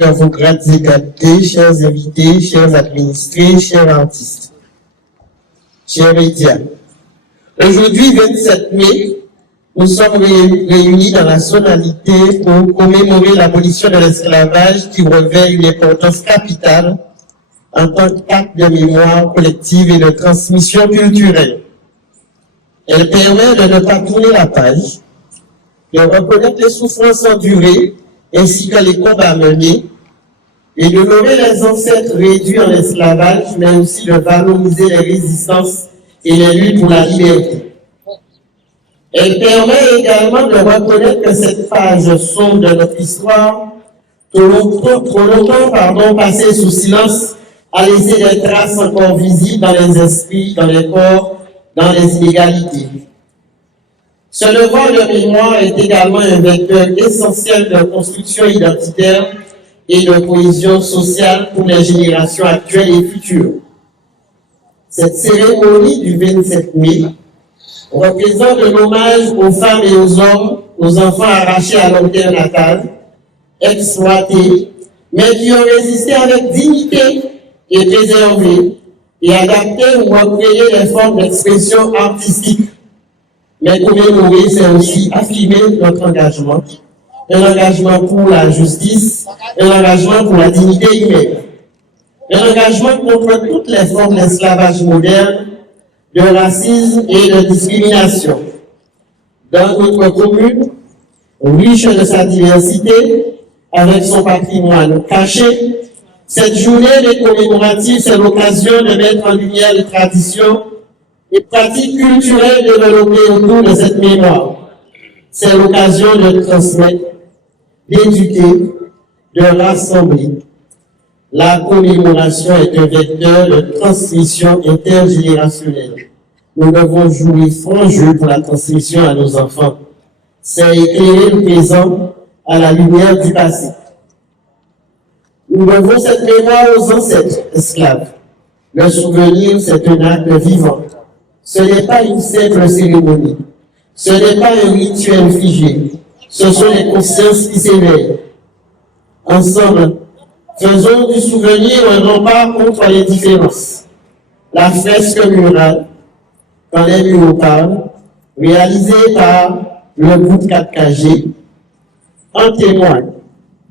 chers vos grades et qualités, chers invités, chers administrés, chers artistes, chers médias. Aujourd'hui, 27 mai, nous sommes réunis dans la solennité pour commémorer l'abolition de l'esclavage qui revêt une importance capitale en tant qu'acte de mémoire collective et de transmission culturelle. Elle permet de ne pas tourner la page, de reconnaître les souffrances endurées ainsi que les combats menés et de nommer les ancêtres réduits en esclavage, mais aussi de valoriser les résistances et les luttes pour la liberté. Elle permet également de reconnaître que cette page sombre de notre histoire, trop longtemps passée sous silence, a laissé des traces encore visibles dans les esprits, dans les corps, dans les inégalités. Ce devoir de mémoire est également un vecteur essentiel de construction identitaire et de cohésion sociale pour les générations actuelles et futures. Cette cérémonie du 27 mai représente un hommage aux femmes et aux hommes, aux enfants arrachés à leur terre natale, exploités, mais qui ont résisté avec dignité et préservé et adapté ou recréé les formes d'expression artistique. Mais commémorer, c'est aussi affirmer notre engagement, un engagement pour la justice, un engagement pour la dignité humaine, un engagement contre toutes les formes d'esclavage moderne, de racisme et de discrimination. Dans notre commune, riche de sa diversité, avec son patrimoine caché, cette journée des commémoratifs, c'est l'occasion de mettre en lumière les traditions et pratiques culturelles développées autour de cette mémoire. C'est l'occasion de transmettre, d'éduquer, de rassembler. La commémoration est un vecteur de transmission intergénérationnelle. Nous devons jouer franc jeu pour la transmission à nos enfants. C'est éclairer le présent à la lumière du passé. Nous devons cette mémoire aux ancêtres esclaves. Le souvenir, c'est un acte vivant. Ce n'est pas une simple cérémonie. Ce n'est pas un rituel figé. Ce sont les consciences qui s'éveillent. Ensemble, faisons du souvenir un rempart contre les différences. La fresque murale, quand les murs parlent, réalisée par le groupe 4KG, en témoigne.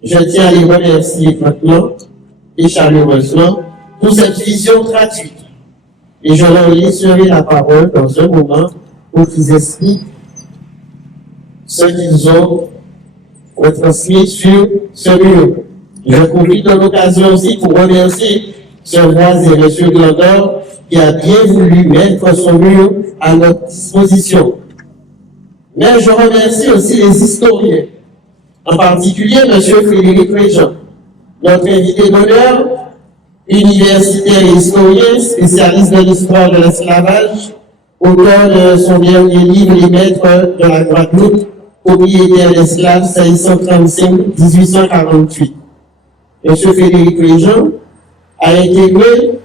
Je tiens à les remercier maintenant et chaleureusement pour cette vision gratuite. Et je leur laisserai la parole dans un moment pour qu'ils expliquent ce qu'ils ont retransmis sur ce mur. Je profite de l'occasion aussi pour remercier ce roi et monsieur Glandor qui a bien voulu mettre son mur à notre disposition. Mais je remercie aussi les historiens, en particulier M. Frédéric Réjean, notre invité d'honneur, universitaire et historien, spécialiste de l'histoire de l'esclavage, auteur de son dernier livre, Les Maîtres de la Guadeloupe, propriétaire d'esclaves 1635-1848. M. Frédéric Réjean a intégré,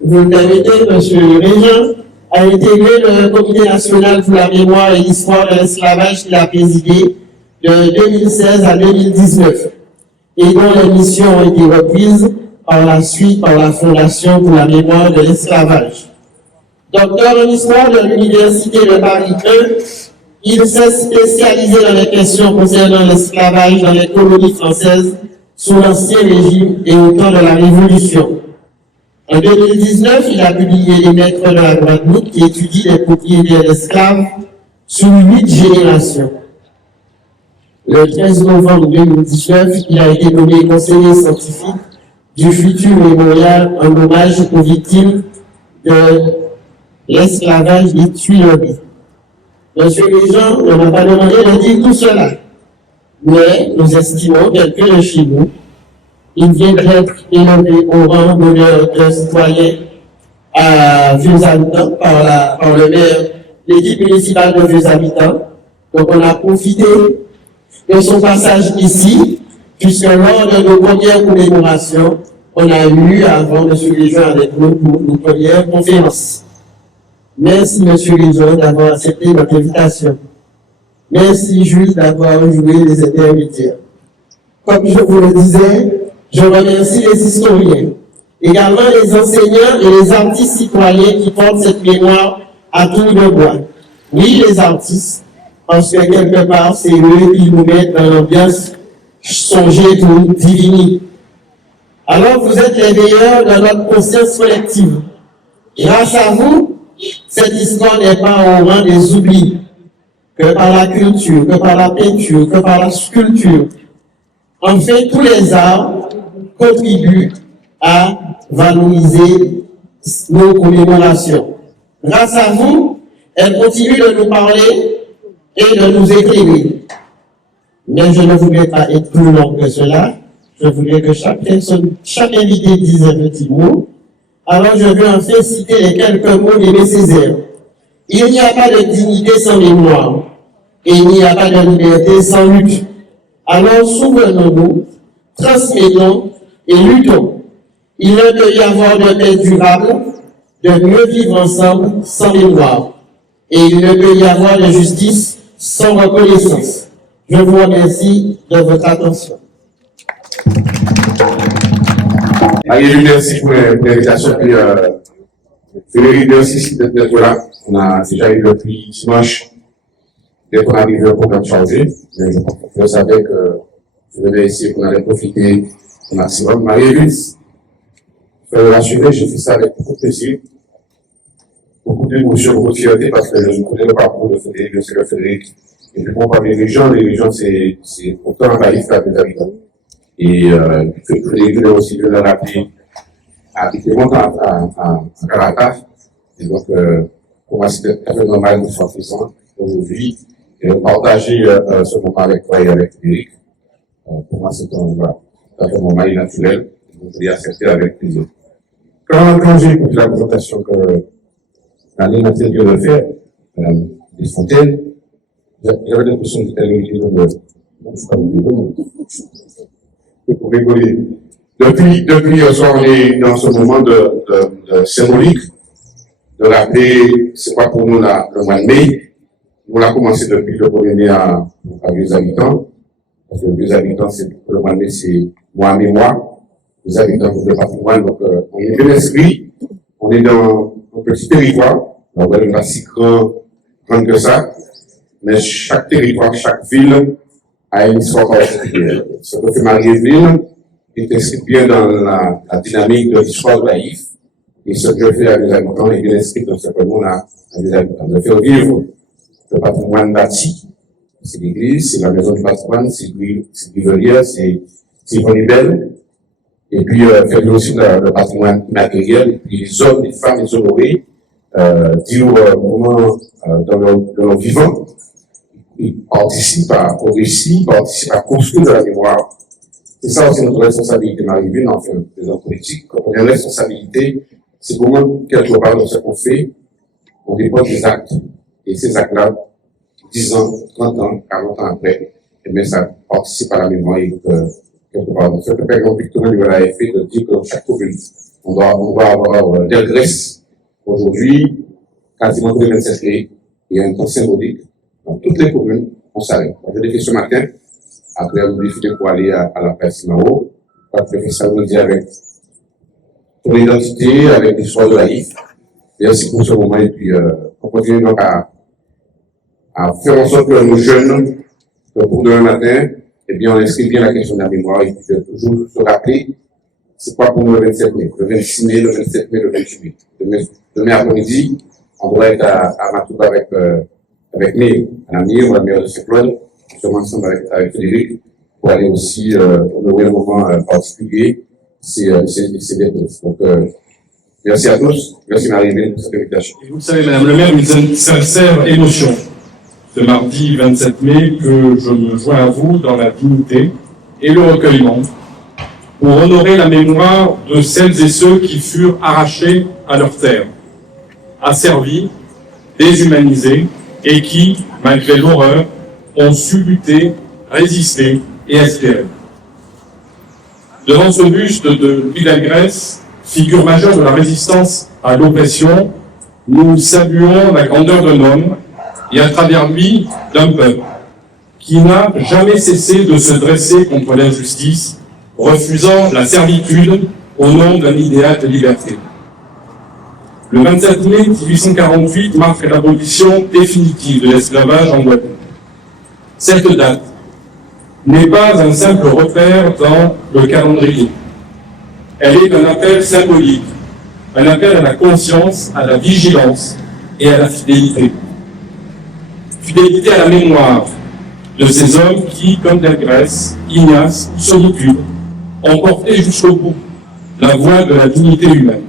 vous le permettez, M. Réjean, a intégré le Comité national pour la mémoire et l'histoire de l'esclavage qu'il a présidé de 2016 à 2019 et dont les missions ont été reprises par la suite par la Fondation pour la mémoire de l'esclavage. Docteur en histoire de l'Université de Paris 1, il s'est spécialisé dans les questions concernant l'esclavage dans les colonies françaises sous l'Ancien Régime et au temps de la Révolution. En 2019, il a publié Les Maîtres de la Guadeloupe qui étudie les propriétaires d'esclaves sous 8 générations. Le 13 novembre 2019, il a été nommé conseiller scientifique du futur mémorial en hommage aux victimes de l'esclavage des Tuileries. Monsieur Réjean ne m'a pas demandé de dire tout cela, mais nous estimons quelqu'un de chez nous. Il vient d'être élevé au rang d'honneur de citoyen à Vieux-Habitants par le maire, l'équipe municipale de Vieux-Habitants. Donc on a profité de son passage ici, puisque lors de nos premières commémorations, on a eu avant M. Réjean avec nous pour nos premières conférences. Merci M. Réjean d'avoir accepté notre invitation. Merci Jules d'avoir joué les intermédiaires. comme je vous le disais, je remercie les historiens, également les enseignants et les artistes citoyens qui portent cette mémoire à tour de bras. Oui, les artistes, parce que quelque part, c'est eux qui nous mettent dans l'ambiance songer tout divini. Alors, vous êtes les meilleurs dans notre conscience collective. Grâce à vous, cette histoire n'est pas au rang des oublis, que par la culture, que par la peinture, que par la sculpture. Enfin, tous les arts contribuent à valoriser nos commémorations. Grâce à vous, elles continuent de nous parler et de nous éclairer. Mais je ne voudrais pas être plus long que cela. Je voudrais que chaque personne, chaque invité dise un petit mot. Alors je veux enfin citer les quelques mots d'Aimé Césaire. Il n'y a pas de dignité sans mémoire. Et il n'y a pas de liberté sans lutte. Alors souvenons-nous, transmettons et luttons. Il ne peut y avoir de paix durable, de mieux vivre ensemble sans mémoire. Et il ne peut y avoir de justice sans reconnaissance. Je vous remercie de votre attention. Allez, merci pour l'invitation. Frédéric, merci d'être là. On a déjà eu depuis dimanche, dès qu'on arrive au programme changé. Je savais que je venais ici, qu'on allait profiter au maximum. Marie-Élise, je vais rassurer, je fais ça avec beaucoup de plaisir, beaucoup d'émotion, beaucoup de fierté, parce que je connais le parcours de Frédéric, je sais que Frédéric, et je comprends les régions, c'est autant un naïf qu'à des habitants. Et Frédéric voulait aussi le rappeler à longtemps à Caracas. Et donc, pour moi, c'était tout à fait normal de faire présent aujourd'hui et de partager ce moment avec toi et avec Frédéric. Pour moi, c'est tout à fait normal et naturel. Donc, je l'ai accepté avec plaisir. Quand j'ai écouté la présentation que l'animateur vient de faire, des fontaines, j'avais l'impression que c'était pour rigoler. Depuis hier soir, on est dans ce moment de symbolique, de rappeler, c'est pas pour nous le mois de mai. On a commencé depuis le 1er mai à Vieux Habitants. Parce que Vieux Habitants, c'est le mois de mai, c'est mois à mémoire. Les habitants pour le patrimoine, donc, on est bien esprit. On est dans un petit territoire. On n'est pas si grand que ça. Mais chaque territoire, chaque ville a une histoire particulière. Ce que fait Mariéville est inscrit bien dans la dynamique de l'histoire de l'AIF. Et ce que je fais à Vieux Habitants est bien inscrit dans ce que l'on a à Vieux Habitants. De faire vivre le patrimoine bâti. C'est l'église, c'est la maison du patrimoine, c'est l'Ivelière, c'est Bonibel. Et puis, faire vivre aussi le patrimoine matériel, et puis les hommes, les femmes, les honorés, dire comment, dans leur vivant, ils participent à réussir, participent à construire de la mémoire. C'est ça aussi notre responsabilité, Marie-Ville, enfin, des hommes politiques. Quand on a une responsabilité, c'est comment, quelque part, dans ce qu'on fait, on dépose des actes. Et ces actes-là, 10 ans, 30 ans, 40 ans après, et bien, ça participe à la mémoire et quelque part. Donc, ce que par exemple Victorien lui a fait de dire que dans chaque commune, on doit avoir des Grèce. Aujourd'hui, quasiment tous les 27 mai, il y a un temps symbolique. Dans toutes les communes, on s'arrête. Je l'ai fait ce matin, après avoir défilé pour aller à la place Mao, pour faire ça avec ton identité, avec l'histoire de l'AIF. Merci pour ce moment, et puis, on continue donc à faire en sorte que nos jeunes, pour demain matin, eh bien, on inscrit bien la question de la mémoire et puis toujours se rappeler, c'est quoi pour nous le 27 mai, le 26 mai, le 27 mai, le 28 mai. Demain après-midi, on doit être à Matouba avec Néo, à la maire de Saint-Claude, nous sommes ensemble avec Frédéric, pour aller aussi honorer un moment particulier, c'est des choses. Donc, merci à tous, merci Marie-Hélène pour cette invitation. Et vous savez, Madame le maire, une sincère émotion. Ce mardi 27 mai, que je me joins à vous dans la dignité et le recueillement pour honorer la mémoire de celles et ceux qui furent arrachés à leur terre, asservis, déshumanisés et qui, malgré l'horreur, ont su lutter, résister et espérer. Devant ce buste de Pilagres, figure majeure de la résistance à l'oppression, nous saluons la grandeur d'un homme et à travers lui d'un peuple qui n'a jamais cessé de se dresser contre l'injustice, refusant la servitude au nom d'un idéal de liberté. Le 27 mai 1848 marque l'abolition définitive de l'esclavage en Guadeloupe. Cette date n'est pas un simple repère dans le calendrier. Elle est un appel symbolique, un appel à la conscience, à la vigilance et à la fidélité. Fidélité à la mémoire de ces hommes qui, comme Delgrès, Ignace, Solitude, ont porté jusqu'au bout la voie de la dignité humaine.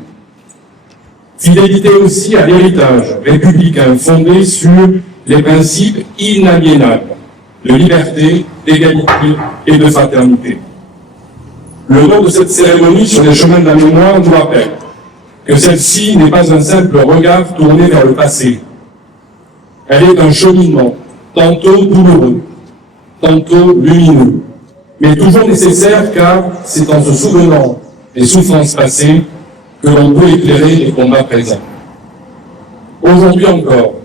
Fidélité aussi à l'héritage républicain fondé sur les principes inaliénables de liberté, d'égalité et de fraternité. Le nom de cette cérémonie sur les chemins de la mémoire nous rappelle que celle-ci n'est pas un simple regard tourné vers le passé. Elle est un cheminement, tantôt douloureux, tantôt lumineux, mais toujours nécessaire car c'est en se souvenant des souffrances passées que l'on peut éclairer les combats présents. Aujourd'hui encore,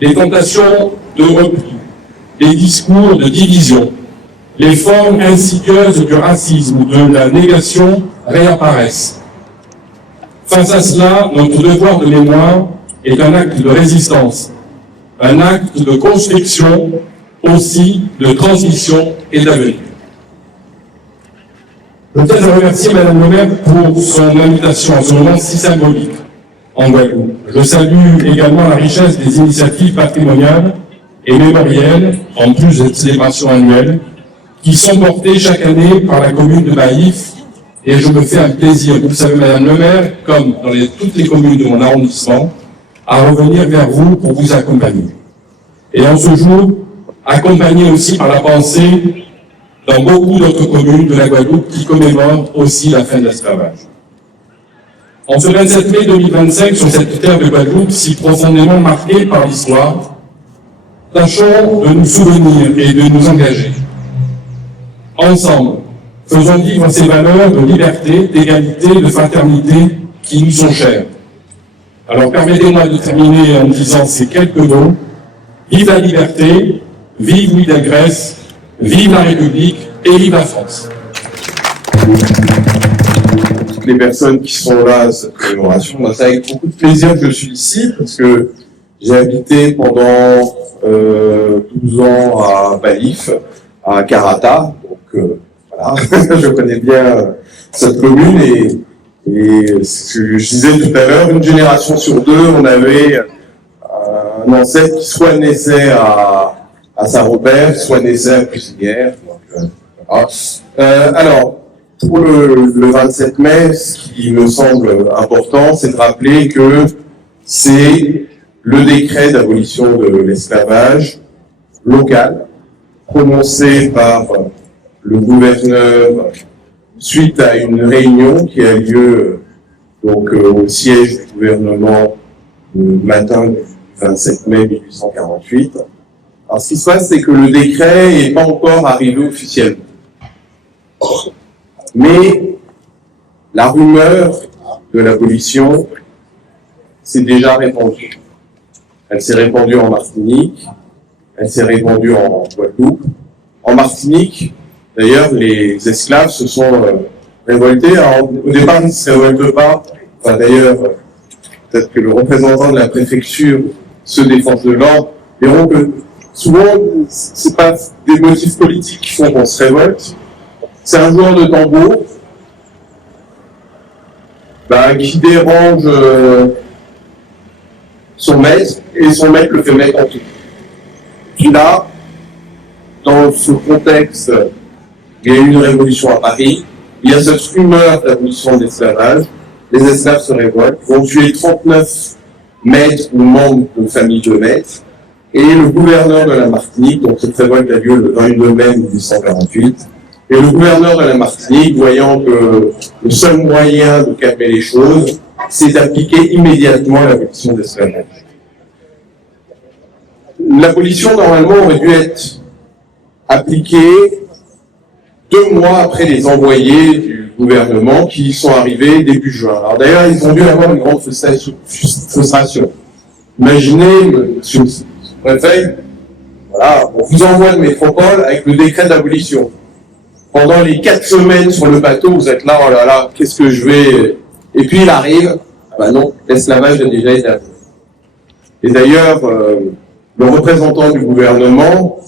les tentations de repli, les discours de division, les formes insidieuses du racisme ou de la négation réapparaissent. Face à cela, notre devoir de mémoire est un acte de résistance, un acte de construction, aussi de transmission et d'avenir. Je tiens à remercier Madame le maire pour son invitation à ce moment si symbolique en Guadeloupe. Je salue également la richesse des initiatives patrimoniales et mémorielles, en plus de célébrations annuelles, qui sont portées chaque année par la commune de Baïf. Et je me fais un plaisir, vous le savez Madame le maire, comme dans toutes les communes de mon arrondissement, à revenir vers vous pour vous accompagner. Et en ce jour, accompagné aussi par la pensée dans beaucoup d'autres communes de la Guadeloupe qui commémorent aussi la fin de l'esclavage. En ce 27 mai 2025, sur cette terre de Guadeloupe si profondément marquée par l'histoire, tâchons de nous souvenir et de nous engager. Ensemble, faisons vivre ces valeurs de liberté, d'égalité, de fraternité qui nous sont chères. Alors permettez-moi de terminer en disant ces quelques mots. Vive la liberté, vive Louis Delgrès, vive la République et vive la France. Toutes les personnes qui sont là à cette commémoration, moi, c'est avec beaucoup de plaisir que je suis ici, parce que j'ai habité pendant 12 ans à Baïf, à Karata, donc voilà, je connais bien cette commune, et ce que je disais tout à l'heure, une génération sur deux, on avait un ancêtre qui soit naissait à Saint-Robert, soit naissait à Cuisinière. Voilà. Alors, pour le 27 mai, ce qui me semble important, c'est de rappeler que c'est le décret d'abolition de l'esclavage local, prononcé par le gouverneur suite à une réunion qui a lieu donc au siège du gouvernement le matin du 27 mai 1848. Alors ce qui se passe, c'est que le décret n'est pas encore arrivé officiellement. Mais la rumeur de l'abolition s'est déjà répandue. Elle s'est répandue en Martinique, elle s'est répandue en Guadeloupe. En Martinique, d'ailleurs, les esclaves se sont révoltés. Alors, au départ, ils ne se révoltent pas. Enfin, d'ailleurs, peut-être que le représentant de la préfecture, ceux des forces de l'ordre, verront que souvent, c'est pas des motifs politiques qui font qu'on se révolte. C'est un joueur de tambour qui dérange son maître, et son maître le fait mettre en tout. Puis là, dans ce contexte, il y a eu une révolution à Paris, il y a cette rumeur d'abolition de l'esclavage, les esclaves se révoltent, vont tuer 39 maîtres ou membres de famille de maîtres, et le gouverneur de la Martinique, donc cette révolte a lieu le 22 mai 1848, et le gouverneur de la Martinique, voyant que le seul moyen de calmer les choses, c'est d'appliquer immédiatement l'abolition de l'esclavage. L'abolition, normalement, aurait dû être appliquée 2 mois après les envoyés du gouvernement qui sont arrivés début juin. Alors d'ailleurs, ils ont dû avoir une grande frustration. Imaginez, monsieur le préfet, Voilà, on vous envoie de métropole avec le décret d'abolition. Pendant les 4 semaines sur le bateau, vous êtes là, oh là là, qu'est-ce que je vais... Et puis il arrive, ah ben non, l'esclavage a déjà été aboli. Et d'ailleurs, le représentant du gouvernement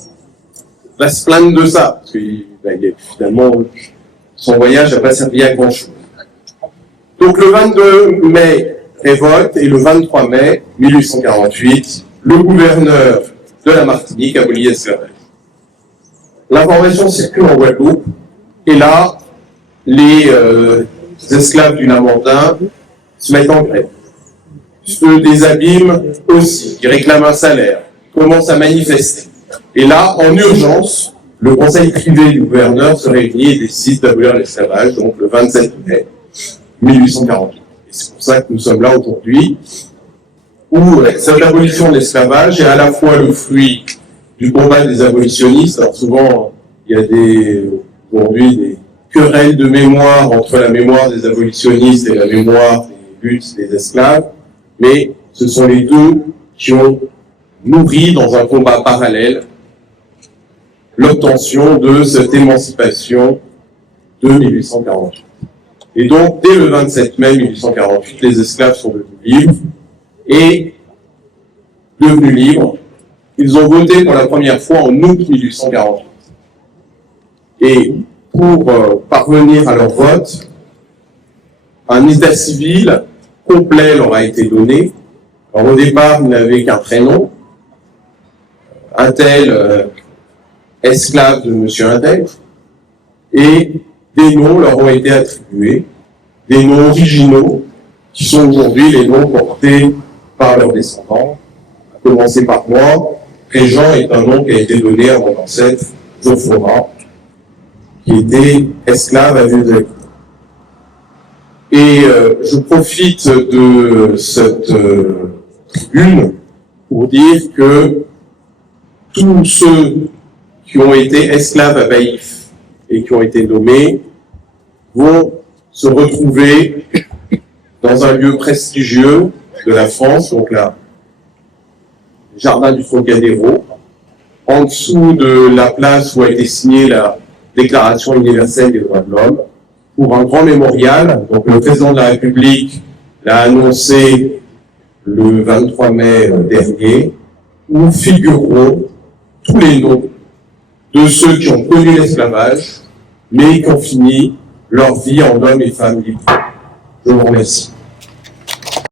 va se plaindre de ça, parce que finalement, son voyage n'a pas servi à grand-chose. Donc le 22 mai, révolte, et le 23 mai 1848, le gouverneur de la Martinique abolit l'esclavage. L'information circule en Guadeloupe, et là, les esclaves du Lamandin se mettent en grève. Ceux des Abîmes aussi, qui réclament un salaire, commencent à manifester. Et là, en urgence, le conseil privé du gouverneur se réunit et décide d'abolir l'esclavage, donc le 27 mai 1848. Et c'est pour ça que nous sommes là aujourd'hui, où cette abolition de l'esclavage est à la fois le fruit du combat des abolitionnistes. Alors souvent, il y a aujourd'hui des querelles de mémoire entre la mémoire des abolitionnistes et la mémoire des luttes des esclaves, mais ce sont les deux qui ont nourri dans un combat parallèle l'obtention de cette émancipation de 1848. Et donc, dès le 27 mai 1848, les esclaves sont devenus libres, et devenus libres, ils ont voté pour la première fois en août 1848. Et pour parvenir à leur vote, un état civil complet leur a été donné. Alors, au départ, ils n'avaient qu'un prénom, un tel esclave de monsieur un tel, et des noms leur ont été attribués, des noms originaux, qui sont aujourd'hui les noms portés par leurs descendants, à commencer par moi. Régent est un nom qui a été donné à mon ancêtre Zophora, qui était esclave à Vieux-Zec. Et je profite de cette tribune pour dire que tous ceux qui ont été esclaves à Baïf et qui ont été nommés vont se retrouver dans un lieu prestigieux de la France, donc là, Jardin du Trocadéro, en dessous de la place où a été signée la Déclaration universelle des droits de l'homme, pour un grand mémorial. Donc le président de la République l'a annoncé le 23 mai dernier, où figureront tous les noms de ceux qui ont connu l'esclavage, mais qui ont fini leur vie en hommes et femmes libres. Je vous remercie.